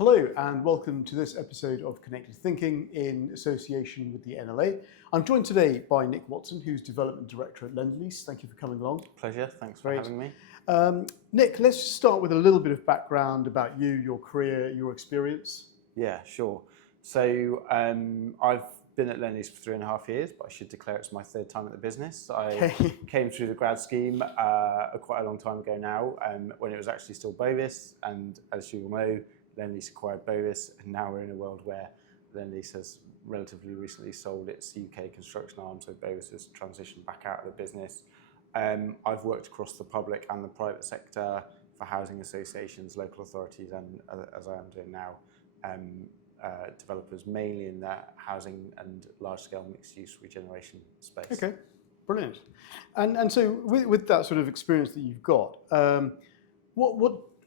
Hello and welcome to this episode of Connected Thinking in association with the NLA. I'm joined today by Nick Watson, who's Development Director at Lendlease. Thank you for coming along. Pleasure, thanks for having me. Nick, let's just start with a little bit of background about you, your career, your experience. Yeah, sure. So I've been at Lendlease for 3.5 years, but I should declare it's my third time at the business. I came through the grad scheme quite a long time ago now, when it was actually still Bovis, and as you all know, Lendlease acquired Bovis, and now we're in a world where Lendlease has relatively recently sold its UK construction arm, so Bovis has transitioned back out of the business. I've worked across the public and the private sector for housing associations, local authorities, and as I am doing now, developers, mainly in the housing and large-scale mixed-use regeneration space. Okay, brilliant. And so with that sort of experience that you've got,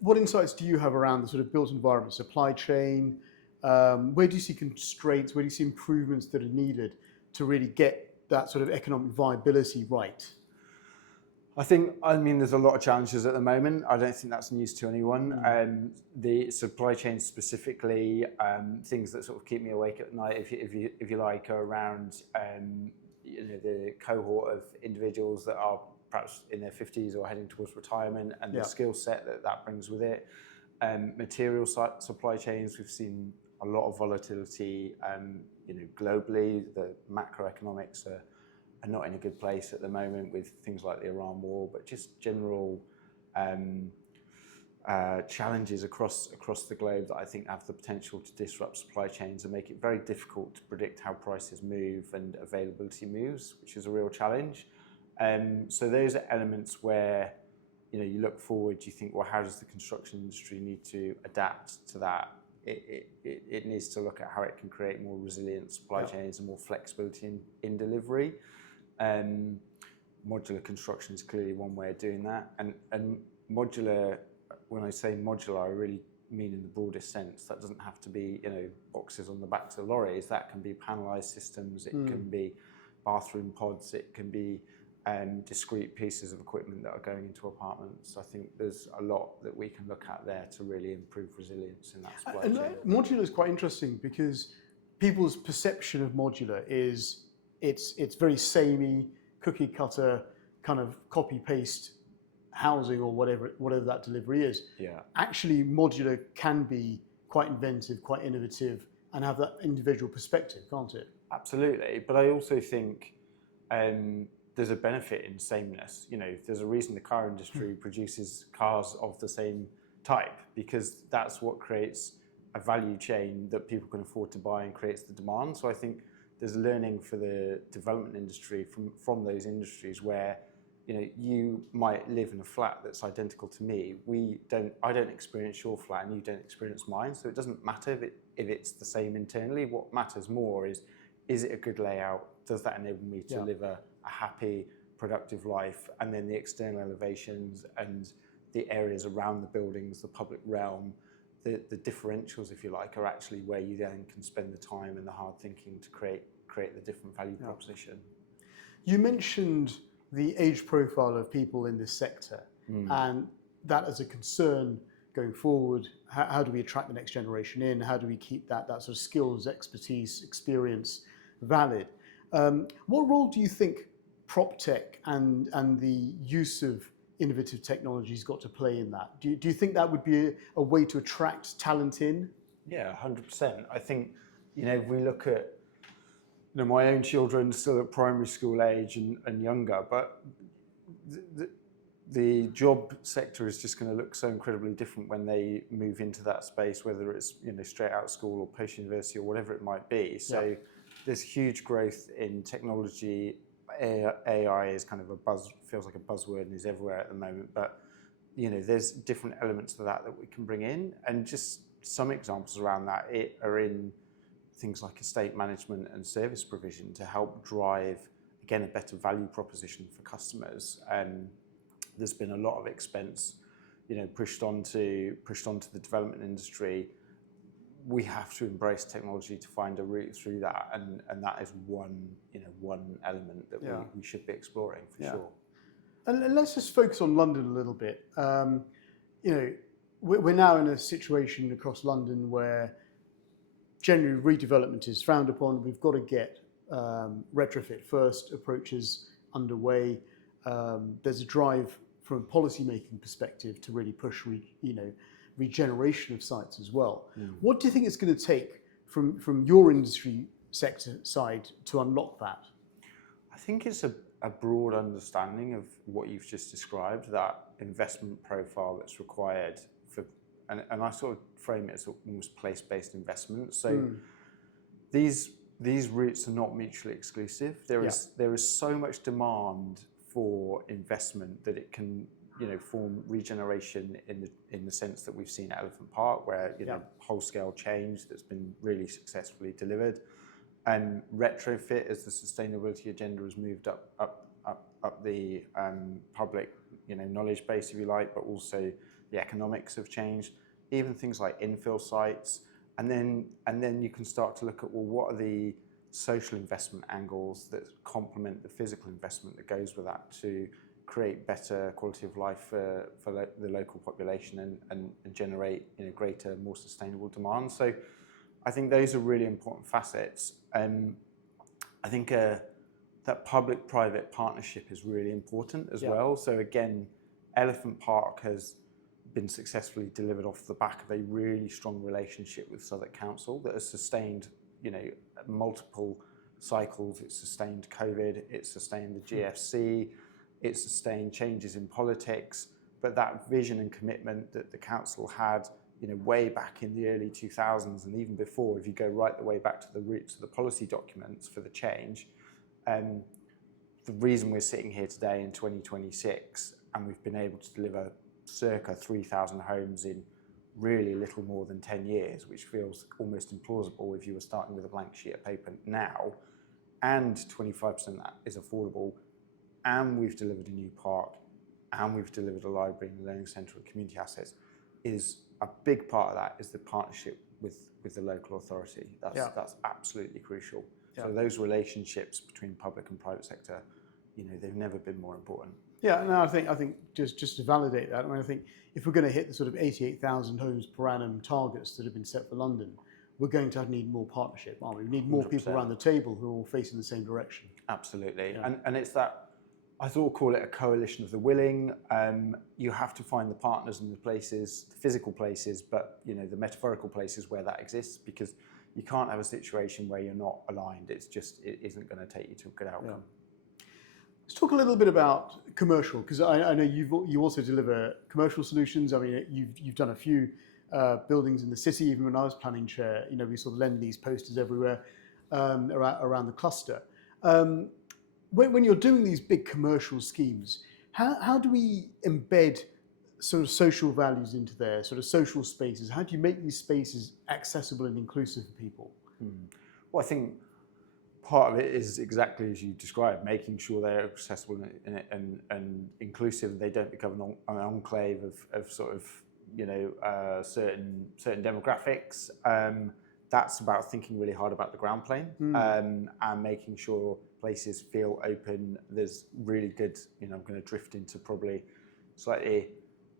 what insights do you have around the sort of built environment, supply chain? Where do you see constraints? Where do you see improvements that are needed to really get that sort of economic viability right? I mean, there's a lot of challenges at the moment. I don't think that's news to anyone. The supply chain specifically, things that sort of keep me awake at night, if you like, are around the cohort of individuals that are perhaps in their 50s or heading towards retirement, and the skill set that brings with it. Material supply chains, we've seen a lot of volatility. Globally, the macroeconomics are not in a good place at the moment with things like the Iran war, but just general challenges across the globe that I think have the potential to disrupt supply chains and make it very difficult to predict how prices move and availability moves, which is a real challenge. So those are elements where you look forward, you think, well, how does the construction industry need to adapt to that? It needs to look at how it can create more resilient supply chains and more flexibility in delivery. Modular construction is clearly one way of doing that, and modular, when I say modular, I really mean in the broadest sense. That doesn't have to be boxes on the backs of lorries. That can be panelized systems, it can be bathroom pods, it can be discrete pieces of equipment that are going into apartments. I think there's a lot that we can look at there to really improve resilience in that supply chain. Modular is quite interesting because people's perception of modular is it's very samey, cookie cutter, kind of copy paste housing or whatever that delivery is. Yeah. Actually, modular can be quite inventive, quite innovative, and have that individual perspective, can't it? Absolutely, but I also think there's a benefit in sameness. There's a reason the car industry produces cars of the same type, because that's what creates a value chain that people can afford to buy and creates the demand. So I think there's learning for the development industry from those industries where you might live in a flat that's identical to me. I don't experience your flat and you don't experience mine, so it doesn't matter if it's the same internally. What matters more is it a good layout? Does that enable me to live a happy, productive life? And then the external elevations and the areas around the buildings, the public realm, the differentials, if you like, are actually where you then can spend the time and the hard thinking to create the different value proposition. You mentioned the age profile of people in this sector, and that as a concern going forward. How do we attract the next generation in? How do we keep that sort of skills, expertise, experience valid? What role do you think prop tech and the use of innovative technologies got to play in that? Do you think that would be a way to attract talent in? Yeah, 100%. I think if we look at my own children still at primary school age and younger, but the job sector is just going to look so incredibly different when they move into that space, whether it's straight out of school or post university or whatever it might be. So there's huge growth in technology. AI is kind of feels like a buzzword and is everywhere at the moment. But there's different elements to that we can bring in, and just some examples around that are in things like estate management and service provision to help drive, again, a better value proposition for customers. There's been a lot of expense, pushed onto the development industry. We have to embrace technology to find a route through that, and that is one element that we should be exploring for sure. And let's just focus on London a little bit. we're now in a situation across London where generally redevelopment is frowned upon. We've got to get retrofit first approaches underway. There's a drive from a policy-making perspective to really push regeneration of sites as well. What do you think it's going to take from your industry sector side to unlock that? I think it's a broad understanding of what you've just described, that investment profile that's required for, and I sort of frame it as almost place-based investment. So these routes are not mutually exclusive. There is so much demand for investment that it can form regeneration in the sense that we've seen at Elephant Park, where whole scale change that's been really successfully delivered, and retrofit as the sustainability agenda has moved up the public knowledge base, if you like, but also the economics have changed. Even things like infill sites, and then you can start to look at, well, what are the social investment angles that complement the physical investment that goes with that to create better quality of life for the local population and generate greater, more sustainable demand. So I think those are really important facets. I think that public-private partnership is really important as well. So again, Elephant Park has been successfully delivered off the back of a really strong relationship with Southwark Council that has sustained multiple cycles. It's sustained COVID, it's sustained the GFC, it's sustained changes in politics, but that vision and commitment that the council had way back in the early 2000s and even before, if you go right the way back to the roots of the policy documents for the change, the reason we're sitting here today in 2026 and we've been able to deliver circa 3,000 homes in really little more than 10 years, which feels almost implausible if you were starting with a blank sheet of paper now, and 25% of that is affordable, and we've delivered a new park, and we've delivered a library and a learning centre and community assets, is a big part of that is the partnership with the local authority. That's absolutely crucial. So those relationships between public and private sector, they've never been more important. Yeah, no, I think just to validate that, I think if we're going to hit the sort of 88,000 homes per annum targets that have been set for London, we're going to need more partnership, aren't we? We need more 100%. People around the table who are all facing the same direction. Absolutely, and it's that, I thought call it a coalition of the willing. You have to find the partners and the places, the physical places, but the metaphorical places where that exists, because you can't have a situation where you're not aligned. It isn't going to take you to a good outcome. Yeah. Let's talk a little bit about commercial, because I know you also deliver commercial solutions. I mean, you've done a few buildings in the city. Even when I was planning chair, we saw the Lendlease posters everywhere around the cluster. When you're doing these big commercial schemes, how do we embed sort of social values into there, sort of social spaces? How do you make these spaces accessible and inclusive for people? Well, I think part of it is exactly as you described, making sure they're accessible and inclusive. They don't become an enclave of sort of certain demographics. That's about thinking really hard about the ground plane and making sure places feel open. There's really good, I'm going to drift into probably slightly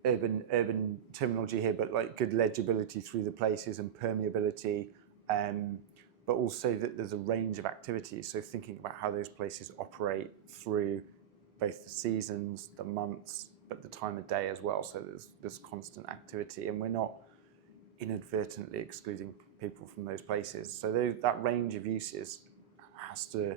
urban terminology here, but like good legibility through the places and permeability, but also that there's a range of activities. So thinking about how those places operate through both the seasons, the months, but the time of day as well. So there's constant activity, and we're not inadvertently excluding people from those places. So that range of uses has to,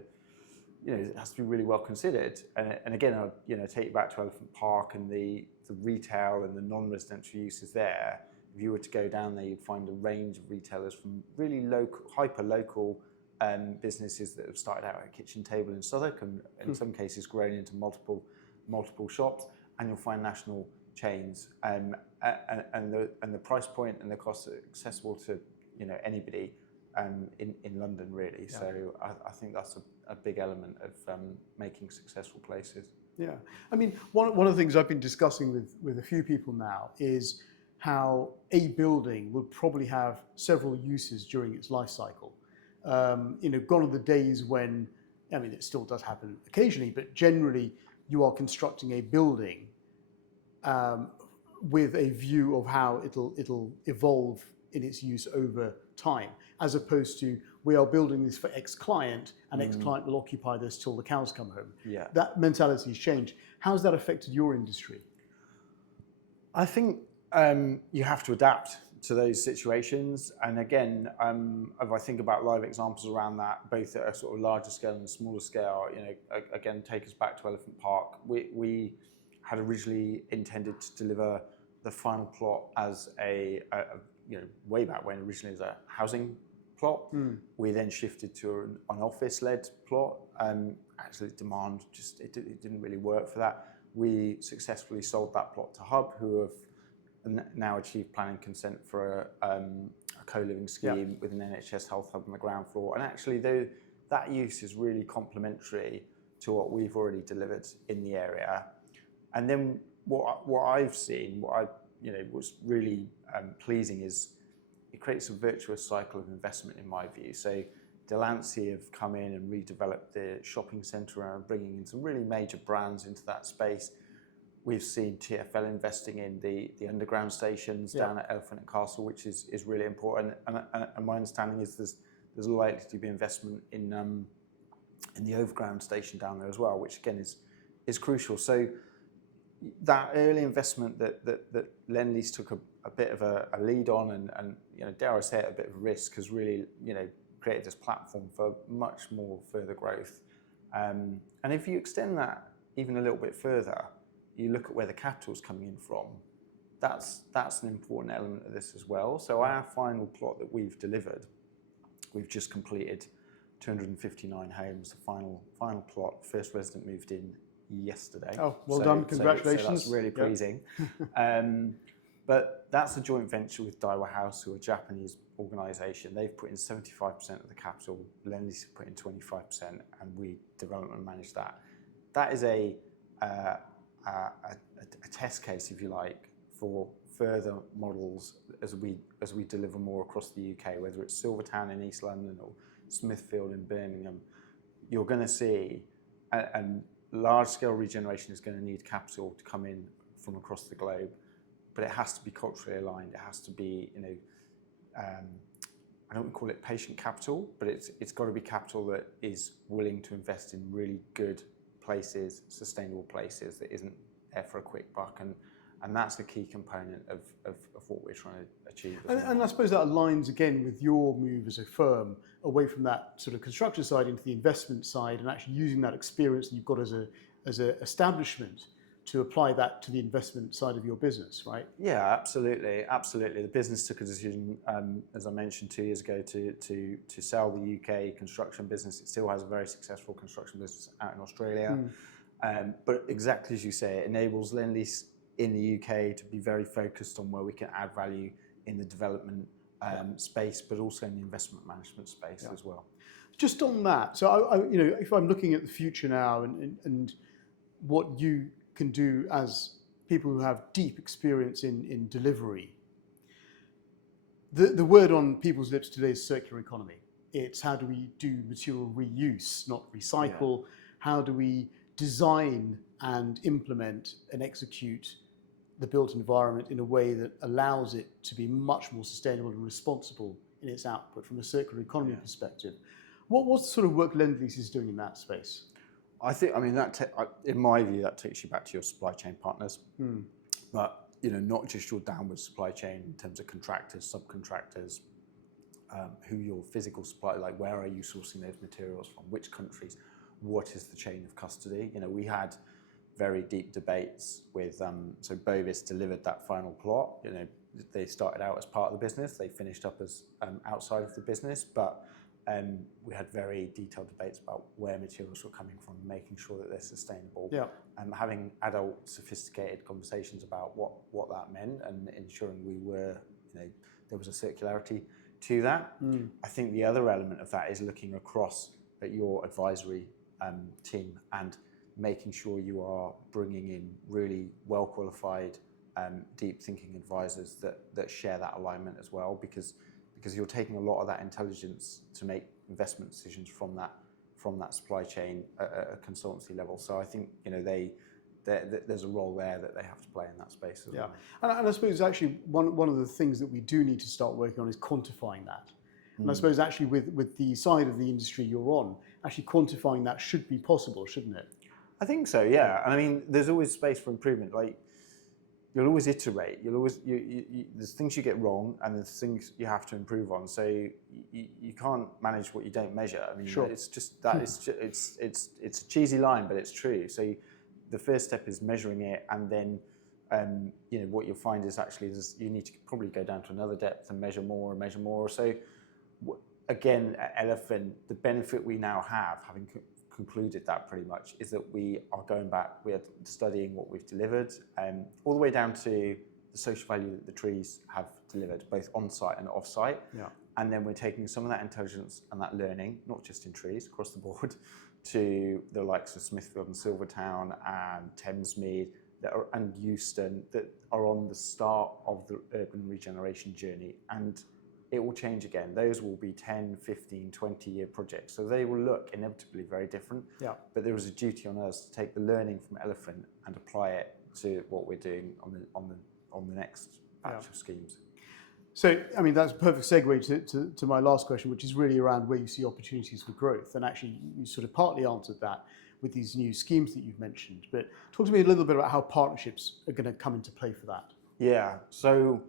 it has to be really well considered. And again, I'll take you back to Elephant Park and the retail and the non-residential uses there. If you were to go down there, you'd find a range of retailers from really local, hyper-local businesses that have started out at a kitchen table in Southwark and in some cases grown into multiple shops, and you'll find national chains. And the price point and the costs are accessible to anybody in London, really. Yeah. So I think that's a big element of making successful places. Yeah, I mean, one of the things I've been discussing with a few people now is how a building will probably have several uses during its life cycle. Gone are the days when, I mean, it still does happen occasionally, but generally you are constructing a building with a view of how it'll evolve in its use over time, as opposed to we are building this for X client and X client will occupy this till the cows come home. Yeah. That mentality has changed. How's that affected your industry? I think you have to adapt to those situations. And again, if I think about live examples around that, both at a sort of larger scale and a smaller scale, again, take us back to Elephant Park. We had originally intended to deliver the final plot as way back when, originally as a housing plot. We then shifted to an office-led plot. Actually, demand it didn't really work for that. We successfully sold that plot to Hub, who have now achieved planning consent for a co-living scheme with an NHS health hub on the ground floor. And actually, that use is really complementary to what we've already delivered in the area. And then what I've seen, what's really pleasing is it creates a virtuous cycle of investment, in my view. So Delancey have come in and redeveloped the shopping centre and bringing in some really major brands into that space. We've seen TfL investing in the underground stations down at Elephant and Castle, which is really important. And my understanding is there's likely to be investment in the overground station down there as well, which again is crucial. So that early investment that Lendlease took a bit of a lead on and dare I say it, a bit of a risk, has really created this platform for much more further growth. And if you extend that even a little bit further, you look at where the capital's coming in from, that's an important element of this as well. So our final plot that we've delivered, we've just completed 259 homes, the final plot. First resident moved in yesterday. Oh, well done, congratulations. So that's really pleasing. But that's a joint venture with Daiwa House, who are a Japanese organisation. They've put in 75% of the capital, Lendlease have put in 25%, and we develop and manage that. That is a test case, if you like, for further models as we deliver more across the UK, whether it's Silvertown in East London or Smithfield in Birmingham. You're going to see, and large-scale regeneration is going to need capital to come in from across the globe, but it has to be culturally aligned. It has to be, I don't call it patient capital, but it's got to be capital that is willing to invest in really good places, sustainable places, that isn't there for a quick buck, and that's a key component of what we're trying to achieve. And I suppose that aligns again with your move as a firm away from that sort of construction side into the investment side, and actually using that experience that you've got as a establishment to apply that to the investment side of your business, right? Yeah, absolutely. The business took a decision, as I mentioned, 2 years ago to sell the UK construction business. It still has a very successful construction business out in Australia. But exactly as you say, it enables Lendlease in the UK to be very focused on where we can add value in the development space, but also in the investment management space as well. Just on that, so if I'm looking at the future now and what you can do as people who have deep experience in delivery, the word on people's lips today is circular economy. It's how do we do material reuse, not recycle? How do we design and implement and execute the built environment in a way that allows it to be much more sustainable and responsible in its output from a circular economy perspective? What sort of work Lendlease is doing in that space? I think, in my view, that takes you back to your supply chain partners. But not just your downward supply chain in terms of contractors, subcontractors, who your physical supply, like where are you sourcing those materials from, which countries, what is the chain of custody? We had very deep debates with, so Bovis delivered that final plot. They started out as part of the business, they finished up as outside of the business, but we had very detailed debates about where materials were coming from, making sure that they're sustainable, and having adult, sophisticated conversations about what that meant, and ensuring there was a circularity to that. I think the other element of that is looking across at your advisory team and making sure you are bringing in really well qualified, deep thinking advisors that share that alignment as well, because you're taking a lot of that intelligence to make investment decisions from that supply chain at a consultancy level. So I think there's a role there that they have to play in that space as well. And I suppose actually one of the things that we do need to start working on is quantifying that. And I suppose actually with the side of the industry you're on, actually quantifying that should be possible, shouldn't it? I think so, yeah. And I mean, there's always space for improvement. Like, you'll always iterate. You'll always there's things you get wrong, and there's things you have to improve on. So you can't manage what you don't measure. I mean, it's just that it's a cheesy line, but it's true. So the first step is measuring it, and then what you'll find is actually you need to probably go down to another depth and measure more and measure more. So again, at Elephant, the benefit we now have, having concluded that pretty much, is that we are going back, we are studying what we've delivered, all the way down to the social value that the trees have delivered, both on-site and off-site. Yeah. And then we're taking some of that intelligence and that learning, not just in trees, across the board, to the likes of Smithfield and Silvertown and Thamesmead and Euston, that are on the start of the urban regeneration journey. And it will change again. Those will be 10, 15, 20-year projects. So they will look inevitably very different. Yeah. But there is a duty on us to take the learning from Elephant and apply it to what we're doing on the next batch of schemes. So, I mean, that's a perfect segue to my last question, which is really around where you see opportunities for growth. And actually, you sort of partly answered that with these new schemes that you've mentioned. But talk to me a little bit about how partnerships are going to come into play for that. Yeah. So,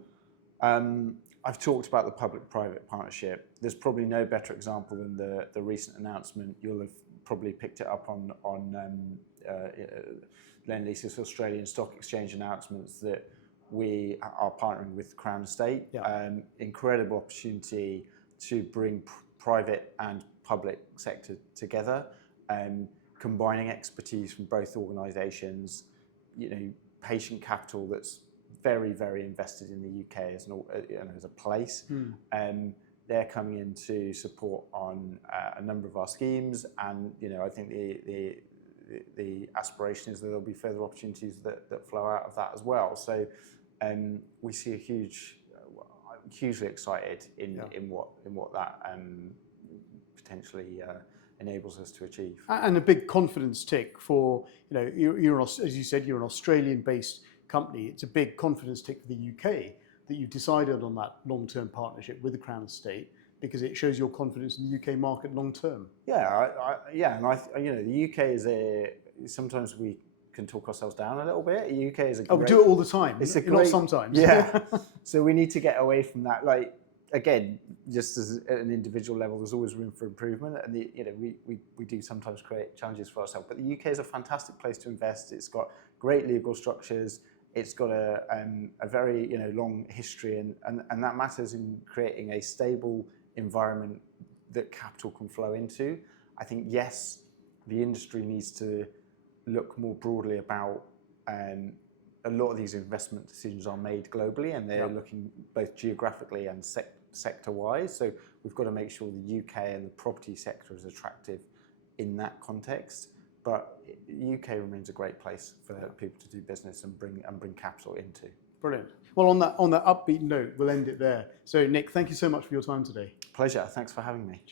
I've talked about the public-private partnership. There's probably no better example than the recent announcement. You'll have probably picked it up on Lendlease's Australian Stock Exchange announcements that we are partnering with Crown Estate. Yeah. Incredible opportunity to bring private and public sector together, combining expertise from both organisations. Patient capital that's very, very invested in the UK as a place. They're coming in to support on a number of our schemes, and I think the aspiration is that there'll be further opportunities that flow out of that as well. So we see hugely excited in what that potentially enables us to achieve. And a big confidence tick for you're as you said, you're an Australian-based company. It's a big confidence tick for the UK that you've decided on that long-term partnership with the Crown Estate, because it shows your confidence in the UK market long-term. Yeah, and the UK is sometimes we can talk ourselves down a little bit. The UK is we do it all the time. Not sometimes. Yeah. So we need to get away from that. Like, again, just as at an individual level, there's always room for improvement, and we do sometimes create challenges for ourselves. But the UK is a fantastic place to invest. It's got great legal structures. It's got a very long history, and that matters in creating a stable environment that capital can flow into. I think, yes, the industry needs to look more broadly about a lot of these investment decisions are made globally, and they're looking both geographically and sector-wise. So we've got to make sure the UK and the property sector is attractive in that context. But the UK remains a great place for people to do business and bring capital into. Brilliant. Well, on that upbeat note, we'll end it there. So, Nick, thank you so much for your time today. Pleasure. Thanks for having me.